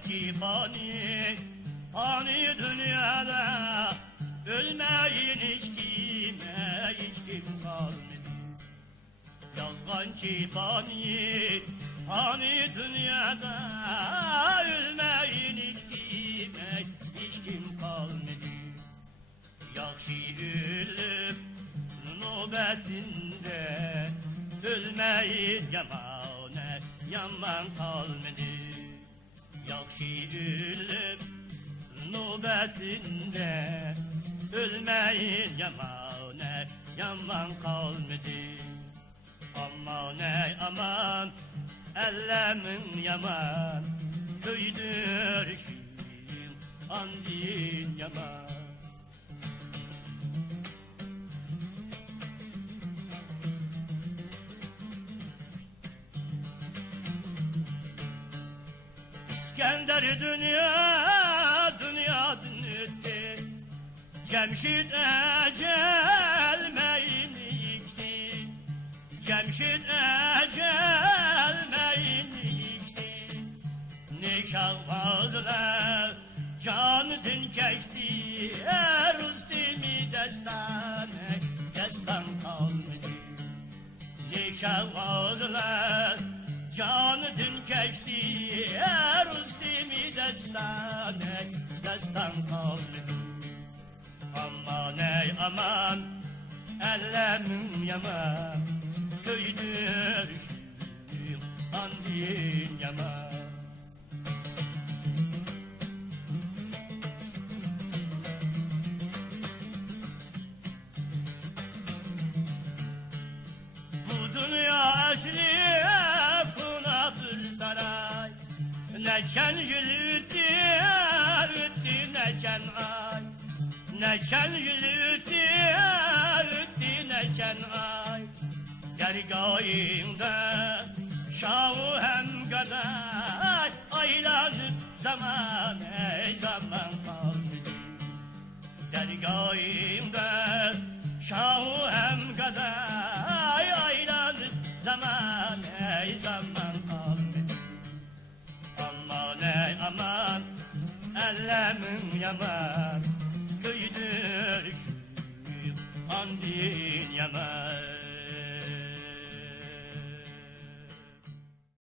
ki fani, fani dünyada ölmeyin hiç kime, hiç kim kalmadı. Yalgan ki fani, fani dünyada ölmeyin hiç kime, hiç kim kalmadı. Yakşı ölüp nöbetinde ölmeyin yamane, yaman kalmadı. Yakşı ölüp nöbetinde ölmeyin yamane, yaman kalmadı. Aman ey aman, ellemin yaman, köydür kim, andin yaman. İskender dünya dünüttü, Cemşid ecel meyini yıktı, Cemşid ecel meyini yıktı. Nikah vardılar, can din keçti, Rüstemi destane, destan kalmadı. Nikah vardılar, can din keçti, Rüstemi destane, destan kalmadı. Aman ey aman, ellerim yaman, köydür kim, andin yaman. Bu dünya esli kunadır saray, neçen yıl üttü, neçen ay. Neçen yıl üttü, neçen ay. Dergâhımda şahı hem kadar, aylanıp zaman ey zaman kaldı. Dergâhımda şahı hem kadar, aylanıp zaman ey zaman kaldı. Aman ey aman, ellerim yaman, köydür kim, andin yaman.